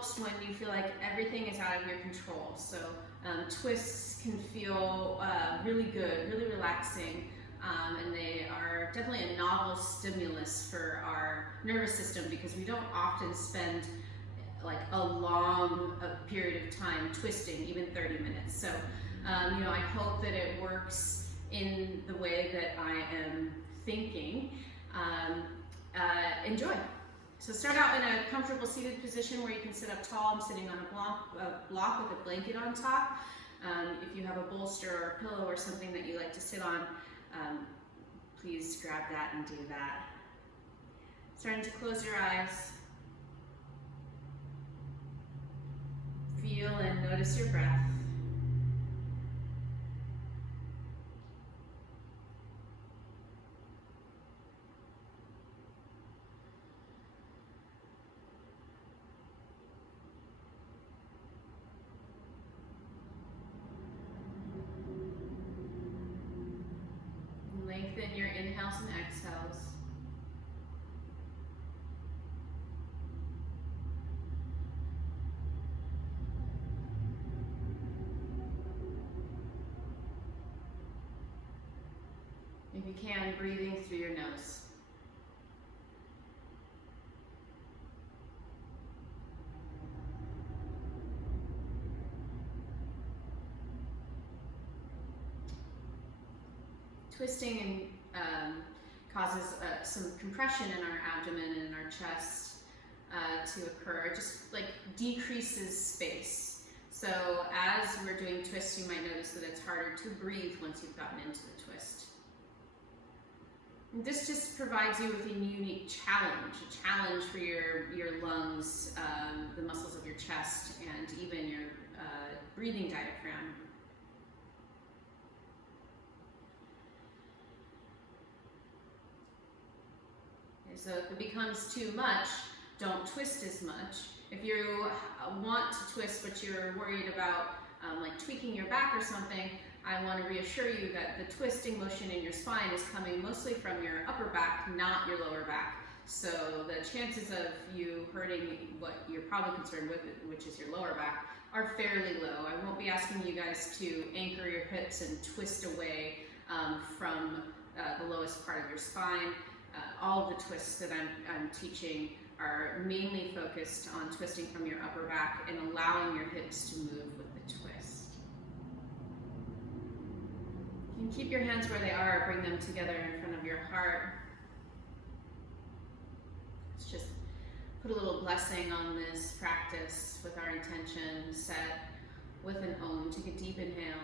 helps when you feel like everything is out of your control. So twists can feel really good, really relaxing, and they are definitely a novel stimulus for our nervous system because we don't often spend like a long period of time twisting, even 30 minutes. So, you know, I hope that it works in the way that I am thinking. Enjoy. So start out in a comfortable seated position where you can sit up tall. I'm sitting on a block with a blanket on top. If you have a bolster or a pillow or something that you like to sit on, please grab that and do that. Starting to close your eyes. Feel and notice your breath. Lengthen your inhales and exhales. If you can, breathing through your nose. Twisting causes some compression in our abdomen and in our chest to occur. It just like decreases space. So as we're doing twists, you might notice that it's harder to breathe once you've gotten into the twist. And this just provides you with a unique challenge, a challenge for your lungs, the muscles of your chest, and even your breathing diaphragm. So if it becomes too much, don't twist as much. If you want to twist but you're worried about like tweaking your back or something, I want to reassure you that the twisting motion in your spine is coming mostly from your upper back, not your lower back. So the chances of you hurting what you're probably concerned with, which is your lower back, are fairly low. I won't be asking you guys to anchor your hips and twist away from the lowest part of your spine. All of the twists that I'm teaching are mainly focused on twisting from your upper back and allowing your hips to move with the twist. You can keep your hands where they are, bring them together in front of your heart. Let's just put a little blessing on this practice with our intention set with an Om. Take a deep inhale.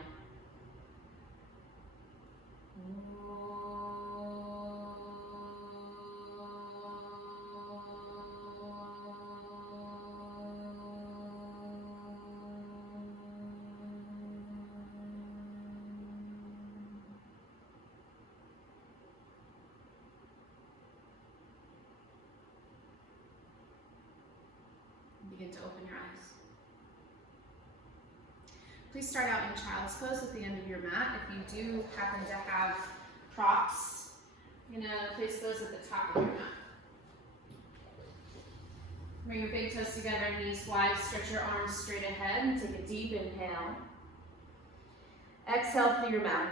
Begin to open your eyes. Please start out in child's pose at the end of your mat. If you do happen to have props, you're going to place those at the top of your mat. Bring your big toes together, knees wide, stretch your arms straight ahead, and take a deep inhale. Exhale through your mouth.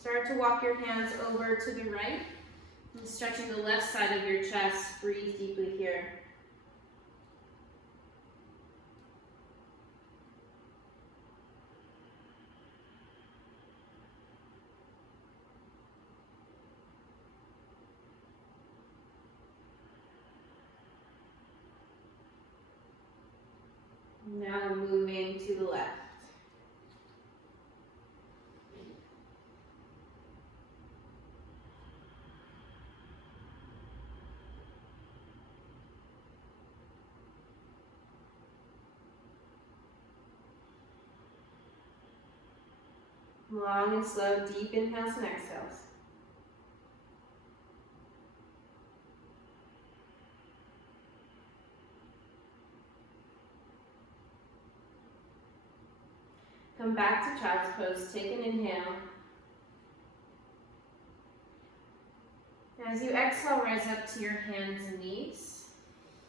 Start to walk your hands over to the right, and stretching the left side of your chest. Breathe deeply here. Now we're moving to the left. Long and slow, deep inhales and exhales. Come back to child's pose, take an inhale. As you exhale, rise up to your hands and knees.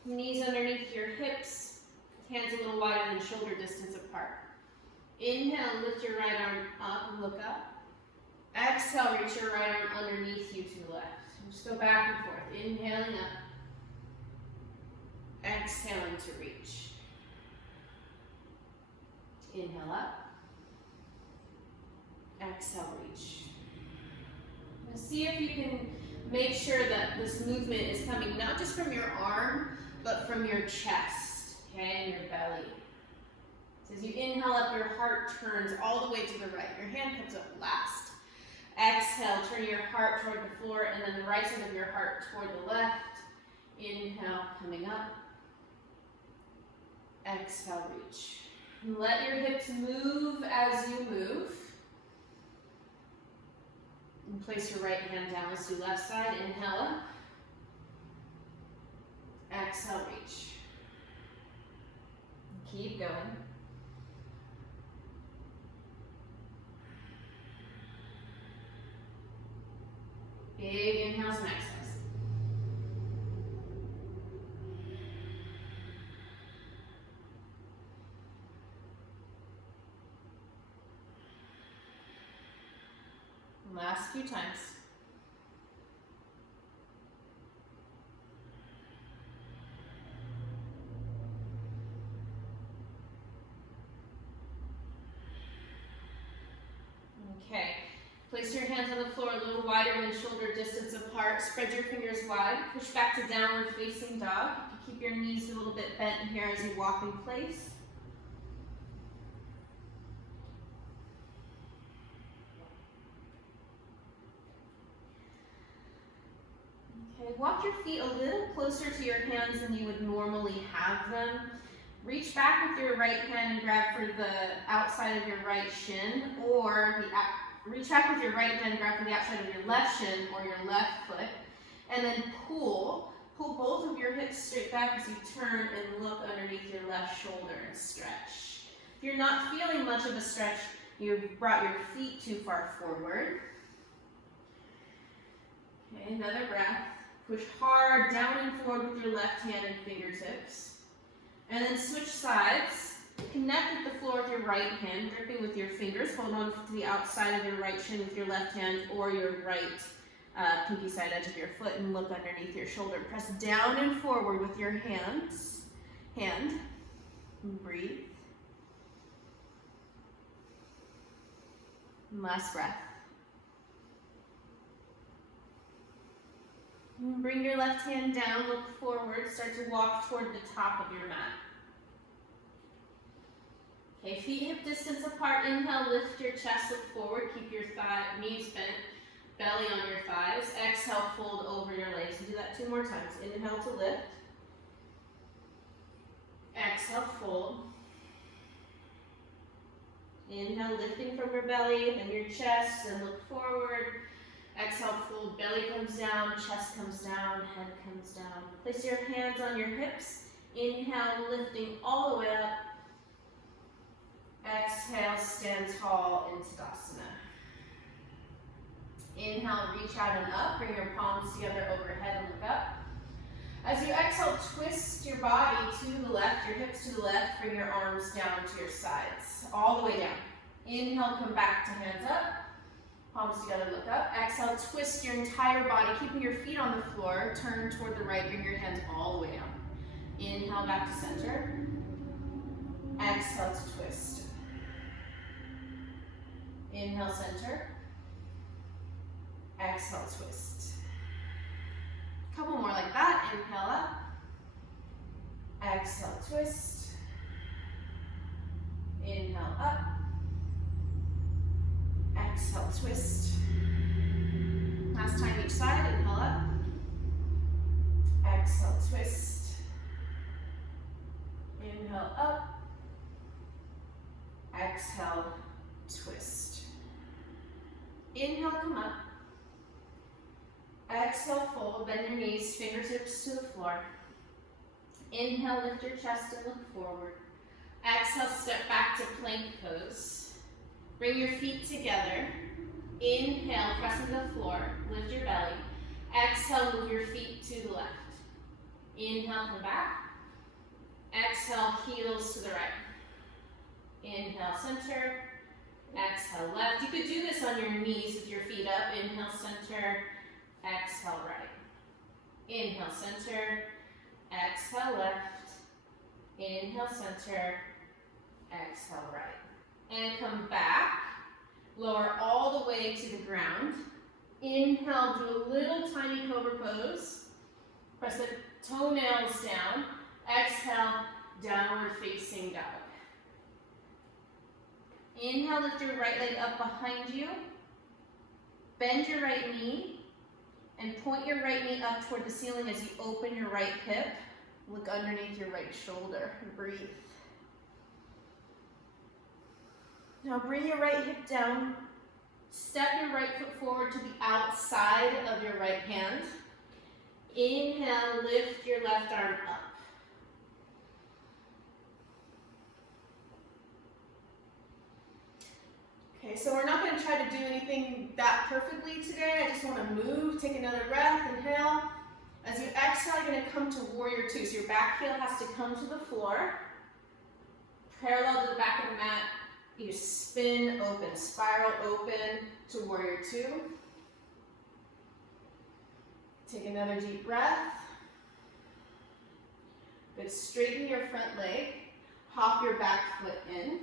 Knees underneath your hips, hands a little wider than shoulder distance apart. Inhale, lift your right arm up and look up. Exhale, reach your right arm underneath you to the left. Just go back and forth, inhaling up. Exhaling to reach. Inhale up. Exhale, reach. Now see if you can make sure that this movement is coming not just from your arm, but from your chest, okay, and your belly. So as you inhale up, your heart turns all the way to the right. Your hand comes up last. Exhale, turn your heart toward the floor, and then the right side of your heart toward the left. Inhale, coming up. Exhale, reach. And let your hips move as you move. And place your right hand down. Let's do left side. Inhale up. Exhale, reach. Keep going. Big inhales and exhales. Last few times. Okay, place your hands on the floor a little wider than shoulder distance apart. Spread your fingers wide. Push back to downward facing dog. You can keep your knees a little bit bent here as you walk in place. Okay, walk your feet a little closer to your hands than you would normally have them. Reach back with your right hand and grab for the outside of your right shin, or reach back with your right hand and grab for the outside of your left shin or your left foot, and then pull both of your hips straight back as you turn and look underneath your left shoulder and stretch. If you're not feeling much of a stretch, you've brought your feet too far forward. Okay, another breath. Push hard down and forward with your left hand and fingertips. And then switch sides. Connect with the floor with your right hand, gripping with your fingers. Hold on to the outside of your right shin with your left hand or your right pinky side edge of your foot, and look underneath your shoulder. Press down and forward with your hand. And breathe. And last breath. And bring your left hand down, look forward, start to walk toward the top of your mat. Okay, feet hip distance apart. Inhale, lift your chest, look forward, keep your knees bent, belly on your thighs. Exhale, fold over your legs. Do that 2 more times. Inhale to lift. Exhale, fold. Inhale, lifting from your belly, then your chest, then look forward. Exhale, fold, belly comes down, chest comes down, head comes down. Place your hands on your hips. Inhale, lifting all the way up. Exhale, stand tall in Tadasana. Inhale, reach out and up. Bring your palms together overhead and look up. As you exhale, twist your body to the left, your hips to the left. Bring your arms down to your sides, all the way down. Inhale, come back to hands up. Palms together, look up. Exhale, twist your entire body, keeping your feet on the floor. Turn toward the right, bring your hands all the way down. Inhale, back to center. Exhale to twist. Inhale, center. Exhale, twist. A couple more like that. Inhale up. Exhale, twist. Inhale up. Exhale, twist. Last time each side. Inhale up. Exhale, twist. Inhale up. Exhale, twist. Inhale, come up. Exhale, fold. Bend your knees, fingertips to the floor. Inhale, lift your chest and look forward. Exhale, step back to plank pose. Bring your feet together. Inhale, press into the floor. Lift your belly. Exhale, move your feet to the left. Inhale, come back. Exhale, heels to the right. Inhale, center. Exhale, left. You could do this on your knees with your feet up. Inhale, center. Exhale, right. Inhale, center. Exhale, left. Inhale, center. Exhale, right. And come back. Lower all the way to the ground. Inhale, do a little tiny cobra pose. Press the toenails down. Exhale, downward facing dog. Inhale, lift your right leg up behind you. Bend your right knee and point your right knee up toward the ceiling as you open your right hip. Look underneath your right shoulder and breathe. Now bring your right hip down. Step your right foot forward to the outside of your right hand. Inhale, lift your left arm up. Okay, so we're not going to try to do anything that perfectly today. I just want to move. Take another breath. Inhale. As you exhale, you're going to come to warrior two. So your back heel has to come to the floor. Parallel to the back of the mat. You spin open, spiral open to warrior two. Take another deep breath. Good. Straighten your front leg. Hop your back foot in.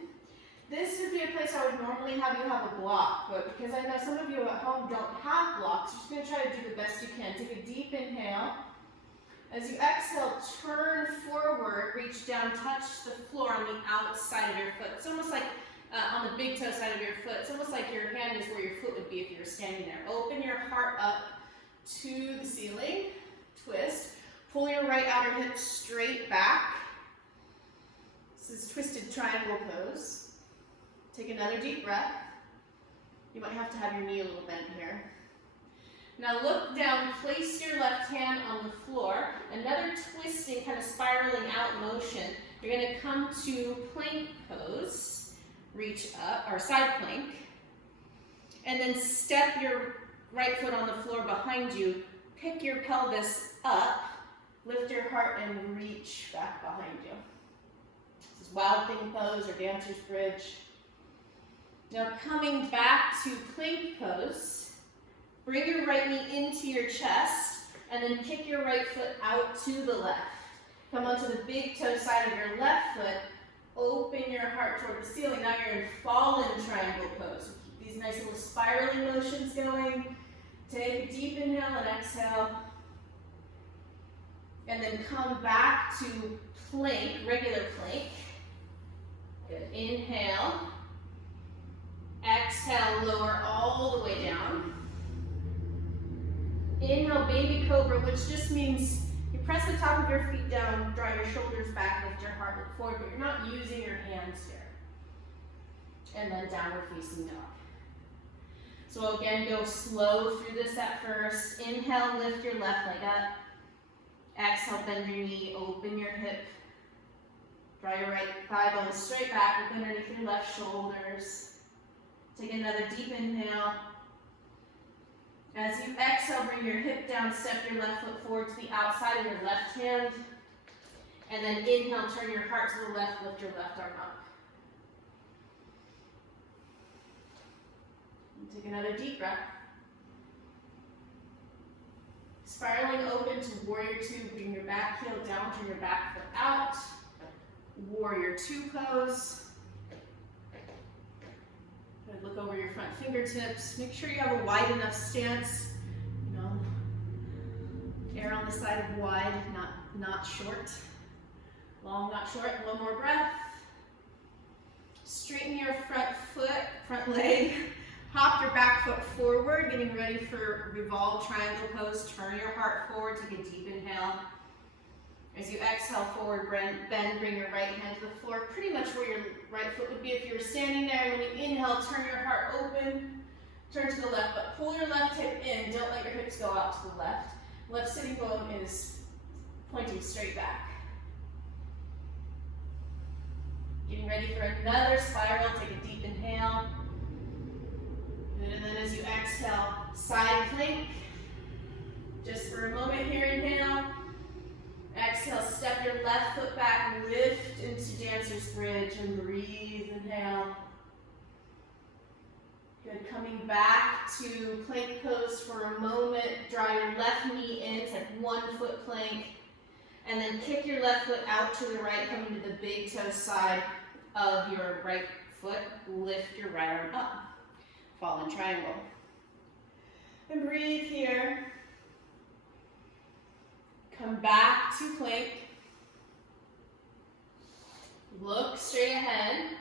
This would be a place I would normally have you have a block, but because I know some of you at home don't have blocks, you're just going to try to do the best you can. Take a deep inhale. As you exhale, turn forward, reach down, touch the floor on the outside of your foot. It's almost like on the big toe side of your foot. It's almost like your hand is where your foot would be if you were standing there. Open your heart up to the ceiling. Twist. Pull your right outer hip straight back. This is twisted triangle pose. Take another deep breath. You might have to have your knee a little bent here. Now look down, place your left hand on the floor. Another twisting, kind of spiraling out motion. You're going to come to plank pose. Reach up, or side plank. And then step your right foot on the floor behind you. Pick your pelvis up. Lift your heart and reach back behind you. This is wild thing pose or dancer's bridge. Now coming back to plank pose, bring your right knee into your chest and then kick your right foot out to the left. Come onto the big toe side of your left foot, open your heart toward the ceiling. Now you're in fallen triangle pose. Keep these nice little spiraling motions going. Take a deep inhale and exhale. And then come back to plank, regular plank. Good. Inhale. Exhale, lower all the way down. Inhale, baby cobra, which just means you press the top of your feet down, draw your shoulders back, lift your heart, look forward, but you're not using your hands here. And then downward facing dog. So again, go slow through this at first. Inhale, lift your left leg up. Exhale, bend your knee, open your hip. Draw your right thigh bone straight back, look underneath your left shoulders. Take another deep inhale. As you exhale, bring your hip down, step your left foot forward to the outside of your left hand. And then inhale, turn your heart to the left, lift your left arm up. And take another deep breath. Spiraling open to warrior two, bring your back heel down, turn your back foot out. Warrior two pose. Look over your front fingertips. Make sure you have a wide enough stance. You know, err on the side of wide, not short. Long, not short. One more breath. Straighten your front foot, front leg. Hop your back foot forward, getting ready for revolve triangle pose. Turn your heart forward. Take a deep inhale. As you exhale forward, bend, bring your right hand to the floor, pretty much where your right foot would be if you were standing there. When you inhale, turn your heart open, turn to the left, but pull your left hip in. Don't let your hips go out to the left. Left sitting bone is pointing straight back. Getting ready for another spiral. Take a deep inhale. And then as you exhale, side plank. Just for a moment here, inhale. Exhale. Exhale, step your left foot back, lift into dancer's bridge and breathe, inhale. Good, coming back to plank pose for a moment. Draw your left knee in, it's like 1 foot plank. And then kick your left foot out to the right, coming to the big toe side of your right foot. Lift your right arm up. Fallen triangle. And breathe here. Come back to plank. Look straight ahead.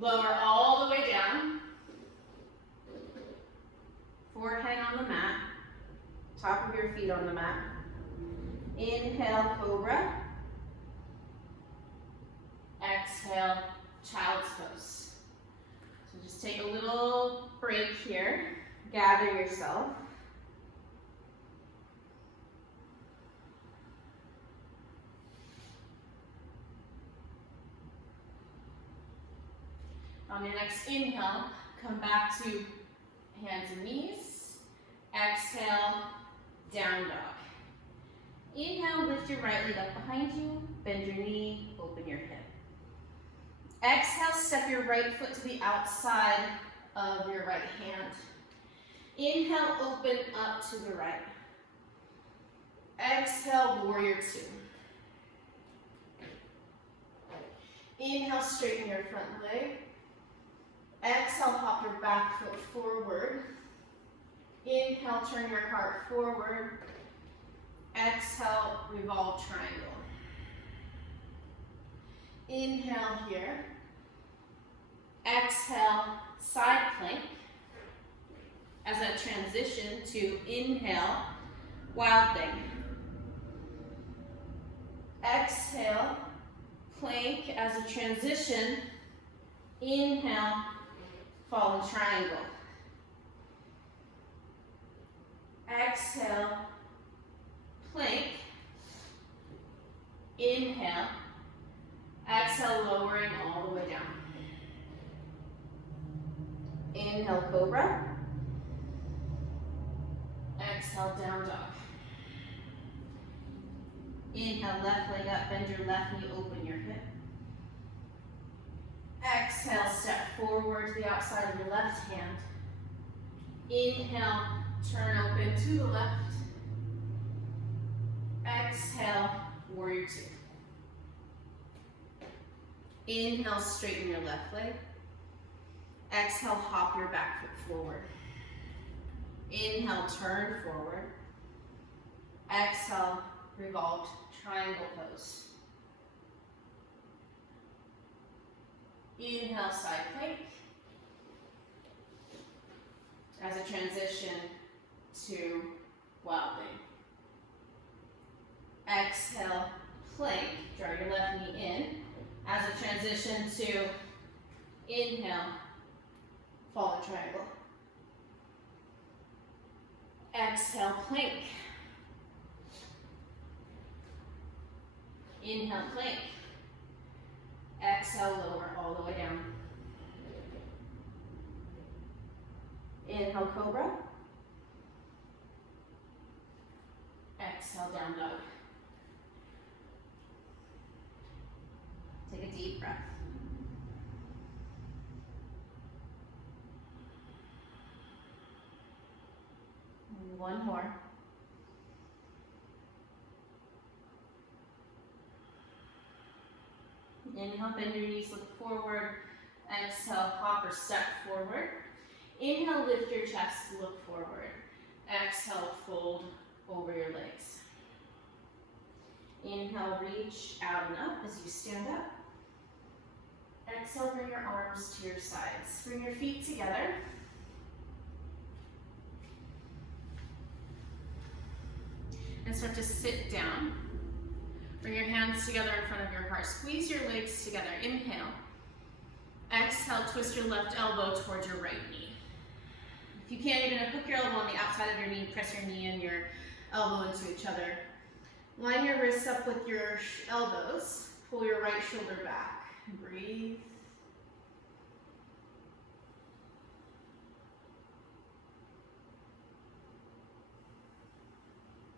Lower all the way down. Forehead on the mat. Top of your feet on the mat. Inhale, cobra. Exhale, child's pose. So just take a little break here. Gather yourself. On your next inhale, come back to hands and knees. Exhale, down dog. Inhale, lift your right leg up behind you, bend your knee, open your hip. Exhale, step your right foot to the outside of your right hand. Inhale, open up to the right. Exhale, warrior two. Inhale, straighten your front leg. Exhale, hop your back foot forward. Inhale, turn your heart forward. Exhale, revolve triangle. Inhale here. Exhale, side plank. As a transition to inhale, wild thing. Exhale, plank as a transition. Inhale, fallen triangle. Exhale, plank. Inhale. Exhale, lowering all the way down. Inhale, cobra. Exhale, down dog. Inhale, left leg up, bend your left knee, open your hip. Exhale, step forward to the outside of your left hand. Inhale, turn open to the left. Exhale, warrior two. Inhale, straighten your left leg. Exhale, hop your back foot forward. Inhale, turn forward. Exhale, revolved triangle pose. Inhale, side plank. As a transition to wild thing. Exhale, plank. Draw your left knee in. As a transition to inhale, fallen triangle. Exhale, plank. Inhale, plank. Exhale, lower all the way down. Inhale, cobra. Exhale, down dog. Take a deep breath. And one more. Inhale, bend your knees, look forward. Exhale, hop or step forward. Inhale, lift your chest, look forward. Exhale, fold over your legs. Inhale, reach out and up as you stand up. Exhale, bring your arms to your sides. Bring your feet together. And start to sit down. Bring your hands together in front of your heart. Squeeze your legs together. Inhale. Exhale, twist your left elbow towards your right knee. If you can't, you're going to hook your elbow on the outside of your knee, press your knee and your elbow into each other. Line your wrists up with your elbows. Pull your right shoulder back. Breathe.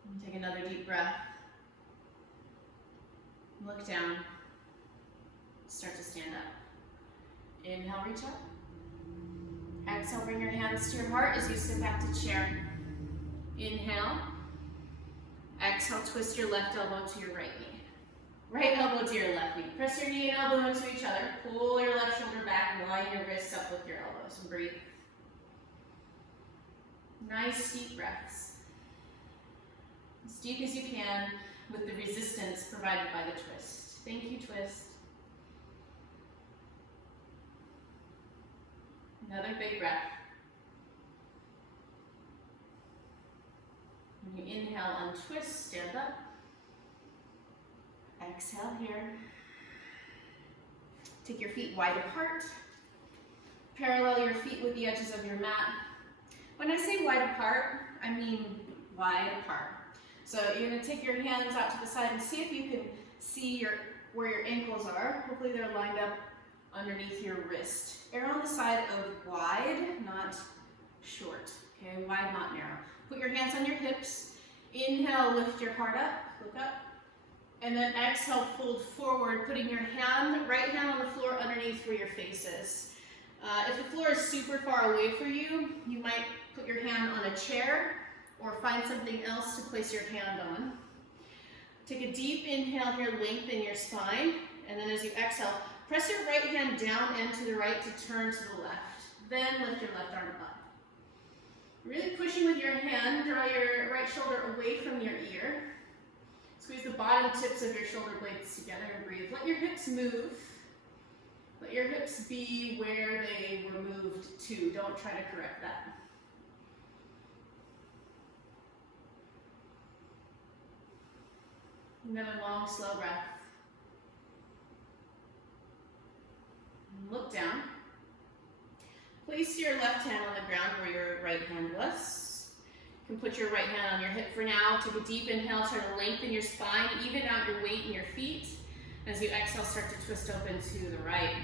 And take another deep breath. Look down. Start to stand up. Inhale, reach up. Exhale, bring your hands to your heart as you sit back to chair. Inhale. Exhale, twist your left elbow to your right knee. Right elbow to your left knee. Press your knee and elbow into each other. Pull your left shoulder back, line your wrists up with your elbows, and breathe. Nice deep breaths. As deep as you can with the resistance provided by the twist. Thank you, twist. Another big breath. When you inhale, untwist, stand up. Exhale here. Take your feet wide apart. Parallel your feet with the edges of your mat. When I say wide apart, I mean wide apart. So you're going to take your hands out to the side and see if you can see where your ankles are. Hopefully they're lined up underneath your wrist. Err on the side of wide, not short. Okay, wide, not narrow. Put your hands on your hips. Inhale, lift your heart up, look up. And then exhale, fold forward, putting your right hand on the floor underneath where your face is. If the floor is super far away for you, you might put your hand on a chair or find something else to place your hand on. Take a deep inhale here, lengthen your spine, and then as you exhale, press your right hand down and to the right to turn to the left. Then lift your left arm up. Really pushing with your hand, draw your right shoulder away from your ear. Squeeze the bottom tips of your shoulder blades together and breathe. Let your hips move. Let your hips be where they were moved to. Don't try to correct that. Another long, slow breath. Look down. Place your left hand on the ground where your right hand was. You can put your right hand on your hip for now. Take a deep inhale, try to lengthen your spine, even out your weight in your feet. As you exhale, start to twist open to the right.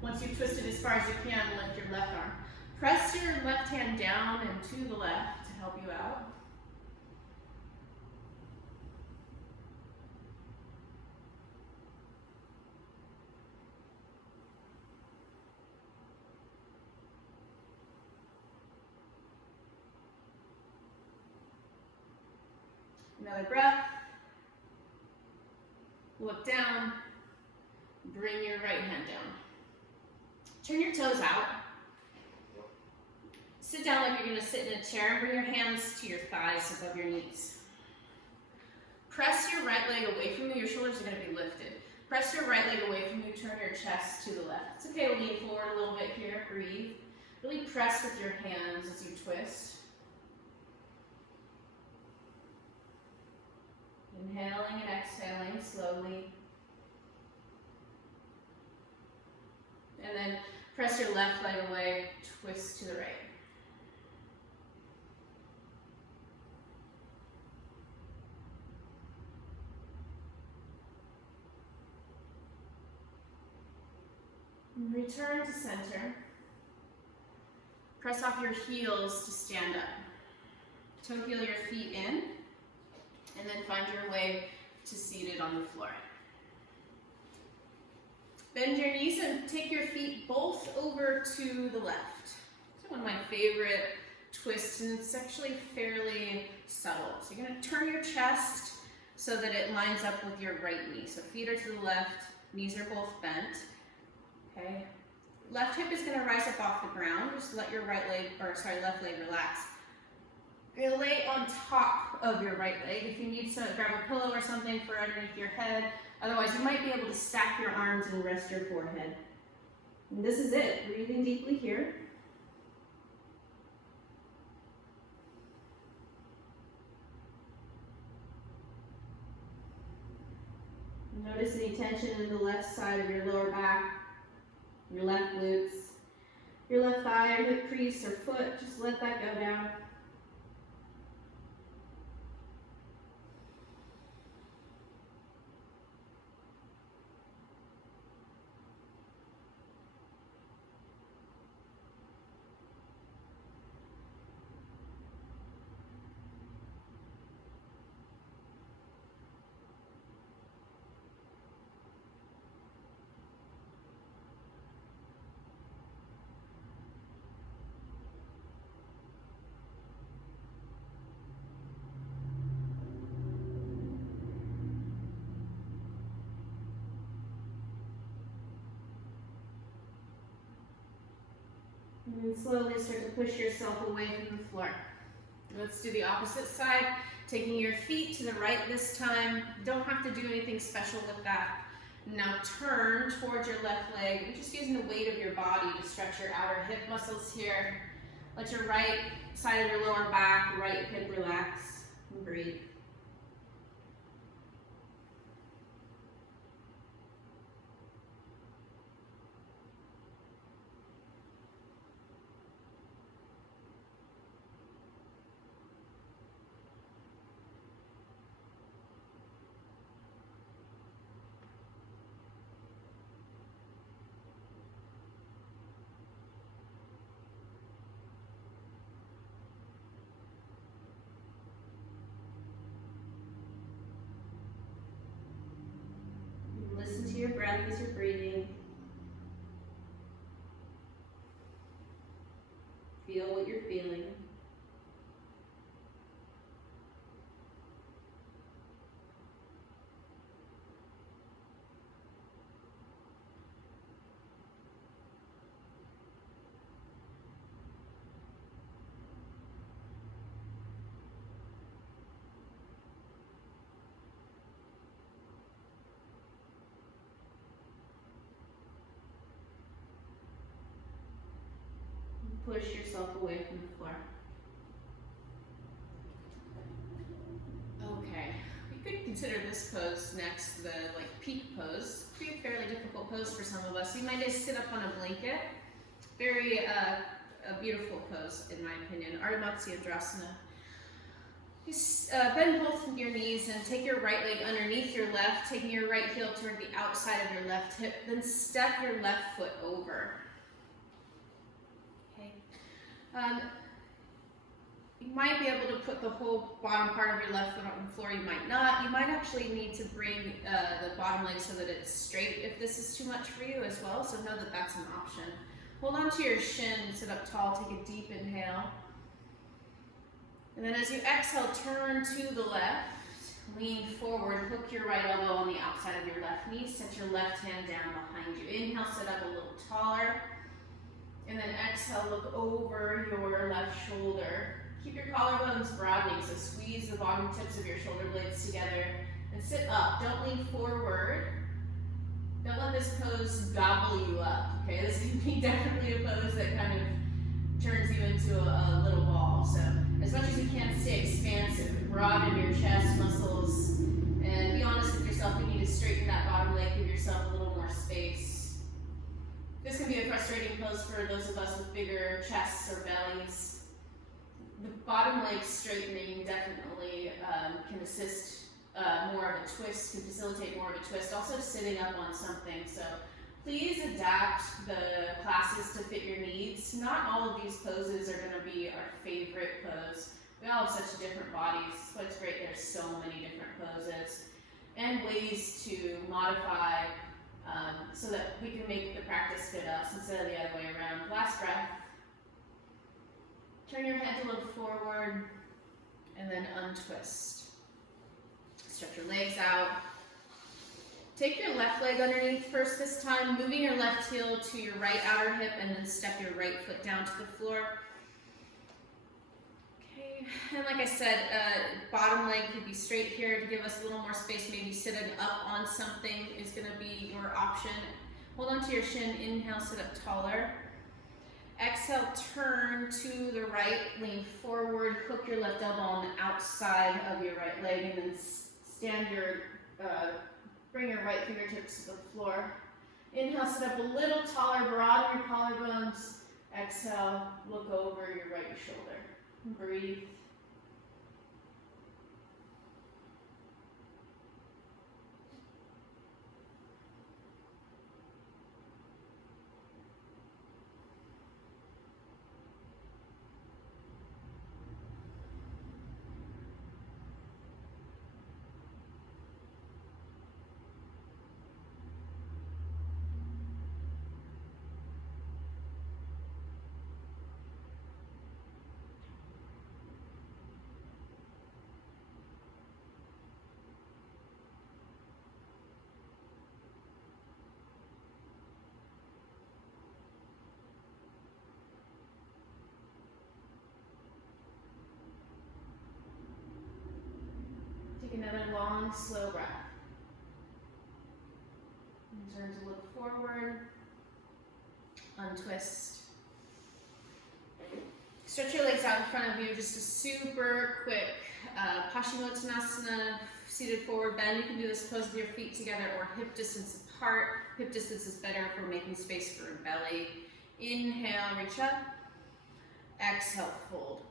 Once you've twisted as far as you can, lift your left arm. Press your left hand down and to the left to help you out. Another breath. Look down. Bring your right hand down. Turn your toes out. Sit down like you're going to sit in a chair and bring your hands to your thighs above your knees. Press your right leg away from you. Your shoulders are going to be lifted. Press your right leg away from you. Turn your chest to the left. It's okay to lean forward a little bit here. Breathe. Really press with your hands as you twist. Inhaling and exhaling slowly. And then press your left leg away, twist to the right. And return to center. Press off your heels to stand up. Toe heel your feet in. And then find your way to seated on the floor. Bend your knees and take your feet both over to the left. It's one of my favorite twists, and it's actually fairly subtle. So you're going to turn your chest so that it lines up with your right knee. So feet are to the left, knees are both bent. Okay. Left hip is going to rise up off the ground. Just let your left leg relax. You're going to lay on top of your right leg. If you need to grab a pillow or something for underneath your head. Otherwise, you might be able to stack your arms and rest your forehead. And this is it. Breathing deeply here. Notice any tension in the left side of your lower back, your left glutes, your left thigh, or hip crease, or foot. Just let that go down. And slowly start to push yourself away from the floor. Let's do the opposite side. Taking your feet to the right this time. Don't have to do anything special with that. Now turn towards your left leg. You're just using the weight of your body to stretch your outer hip muscles here. Let your right side of your lower back, right hip relax, and breathe. Listen to your breath as you're breathing. Feel what you're feeling. Push yourself away from the floor. Okay, we could consider this pose next, the peak pose. It could be a fairly difficult pose for some of us. You might just sit up on a blanket. Very a beautiful pose, in my opinion. Ardha Matsyendrasana. Bend both your knees and take your right leg underneath your left, taking your right heel toward the outside of your left hip. Then step your left foot over. You might be able to put the whole bottom part of your left foot on the floor, you might not. You might actually need to bring the bottom leg so that it's straight if this is too much for you as well, so know that that's an option. Hold on to your shin, sit up tall, take a deep inhale. And then as you exhale, turn to the left, lean forward, hook your right elbow on the outside of your left knee, set your left hand down behind you. Inhale, sit up a little taller. And then exhale, look over your left shoulder. Keep your collarbones broadening, so squeeze the bottom tips of your shoulder blades together and sit up. Don't lean forward. Don't let this pose gobble you up, okay? This can be definitely a pose that kind of turns you into a little ball. So as much as you can, stay expansive. Broaden your chest muscles and be honest with yourself. You need to straighten that bottom leg, give yourself a little more space. This can be a frustrating pose for those of us with bigger chests or bellies. The bottom leg straightening definitely can assist more of a twist, can facilitate more of a twist. Also sitting up on something. So please adapt the classes to fit your needs. Not all of these poses are going to be our favorite pose. We all have such different bodies. That's why it's great there's so many different poses and ways to modify so that we can make the practice fit us instead of the other way around. Last breath. Turn your head to look forward and then untwist. Stretch your legs out. Take your left leg underneath first this time, moving your left heel to your right outer hip and then step your right foot down to the floor. Okay, and like I said, bottom leg could be straight here to give us a little more space. Maybe sitting up on something is going to be your option. Hold on to your shin, inhale, sit up taller. Exhale, turn to the right, lean forward, hook your left elbow on the outside of your right leg, and then stand your, bring your right fingertips to the floor. Inhale, sit up a little taller, broaden your collarbones. Exhale, look over your right shoulder. Breathe. Another long, slow breath. And turn to look forward. Untwist. Stretch your legs out in front of you, just a super quick Paschimottanasana, seated forward bend. You can do this pose with your feet together or hip distance apart. Hip distance is better if we're making space for your belly. Inhale, reach up. Exhale, fold.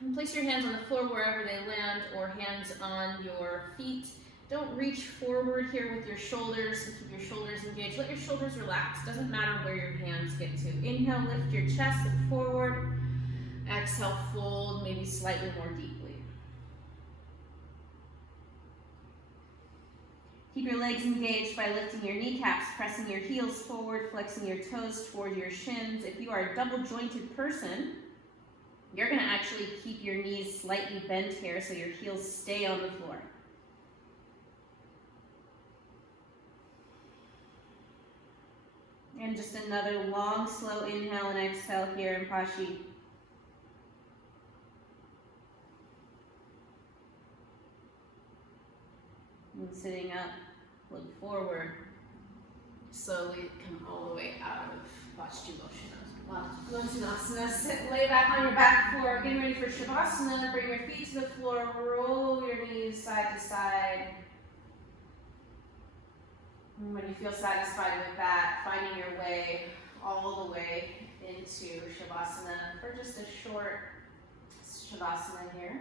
And place your hands on the floor wherever they land, or hands on your feet. Don't reach forward here with your shoulders, and keep your shoulders engaged. Let your shoulders relax. Doesn't matter where your hands get to. Inhale, lift your chest, look forward. Exhale, fold, maybe slightly more deeply. Keep your legs engaged by lifting your kneecaps, pressing your heels forward, flexing your toes toward your shins. If you are a double jointed person, you're going to actually keep your knees slightly bent here so your heels stay on the floor. And just another long, slow inhale and exhale here in Pashi. And sitting up, look forward. Slowly come all the way out of Paschimottanasana. Sit, lay back on your back floor. Getting ready for Shavasana. Bring your feet to the floor. Roll your knees side to side. And when you feel satisfied with that, finding your way all the way into Shavasana for just a short Shavasana here.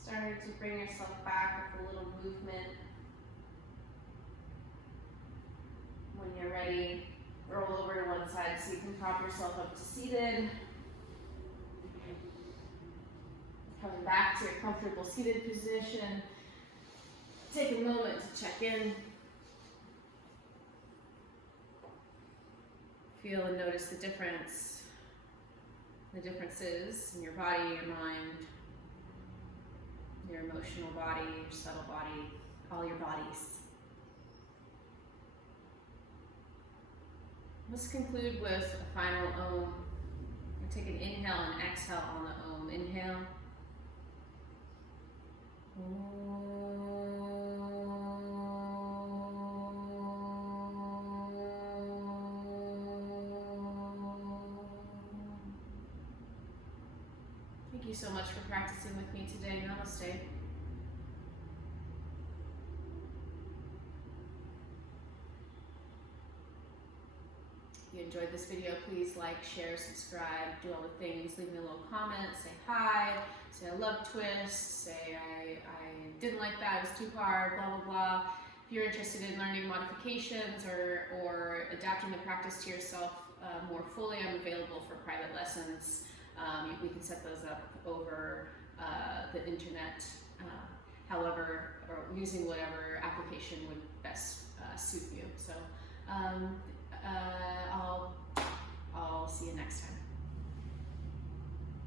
Starting to bring yourself back with a little movement. When you're ready, roll over to one side so you can prop yourself up to seated. Coming back to your comfortable seated position. Take a moment to check in. Feel and notice the differences in your body, your mind, your emotional body, your subtle body, all your bodies. Let's conclude with a final Om. Take an inhale and exhale on the Om. Inhale. Thank you so much for practicing with me today. Namaste. If you enjoyed this video, please like, share, subscribe, do all the things. Leave me a little comment, say hi, say I love twists, say I didn't like that, it was too hard, blah, blah, blah. If you're interested in learning modifications or adapting the practice to yourself more fully, I'm available for private lessons. We can set those up over the internet, however, or using whatever application would best suit you. So I'll see you next time.